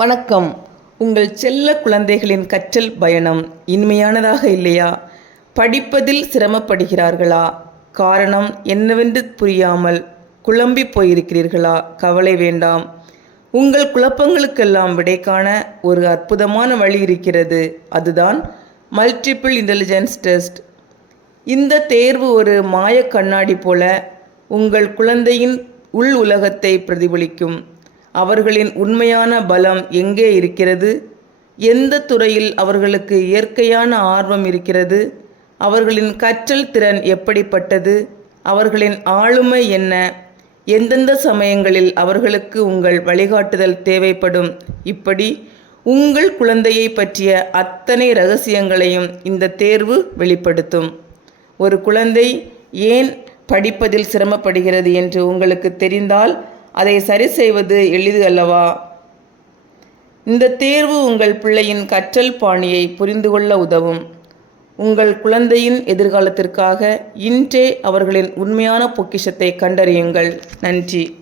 வணக்கம். உங்கள் செல்ல குழந்தைகளின் கற்றல் பயணம் இனிமையானதாக இல்லையா? படிப்பதில் சிரமப்படுகிறார்களா? காரணம் என்னவென்று புரியாமல் குழம்பி போயிருக்கிறீர்களா? கவலை வேண்டாம். உங்கள் குழப்பங்களுக்கெல்லாம் விடை காண ஒரு அற்புதமான வழி இருக்கிறது. அதுதான் மல்டிபிள் இன்டெலிஜென்ஸ் டெஸ்ட் இந்த தேர்வு ஒரு மாய கண்ணாடி போல உங்கள் குழந்தையின் உள் உலகத்தை பிரதிபலிக்கும். அவர்களின் உண்மையான பலம் எங்கே இருக்கிறது? எந்த துறையில் அவர்களுக்கு இயற்கையான ஆர்வம் இருக்கிறது? அவர்களின் கற்றல் திறன் எப்படிப்பட்டது? அவர்களின் ஆளுமை என்ன? எந்தெந்த சமயங்களில் அவர்களுக்கு உங்கள் வழிகாட்டுதல் தேவைப்படும்? இப்படி உங்கள் குழந்தையை பற்றிய அத்தனை ரகசியங்களையும் இந்த தேர்வு வெளிப்படுத்தும். ஒரு குழந்தை ஏன் படிப்பதில் சிரமப்படுகிறது என்று உங்களுக்கு தெரிந்தால் அதை சரி செய்வது எளிது அல்லவா? இந்த தேர்வு உங்கள் பிள்ளையின் கற்றல் பாணியை புரிந்து கொள்ள உதவும். உங்கள் குழந்தையின் எதிர்காலத்திற்காக இன்றே அவர்களின் உண்மையான பொக்கிஷத்தை கண்டறியுங்கள். நன்றி.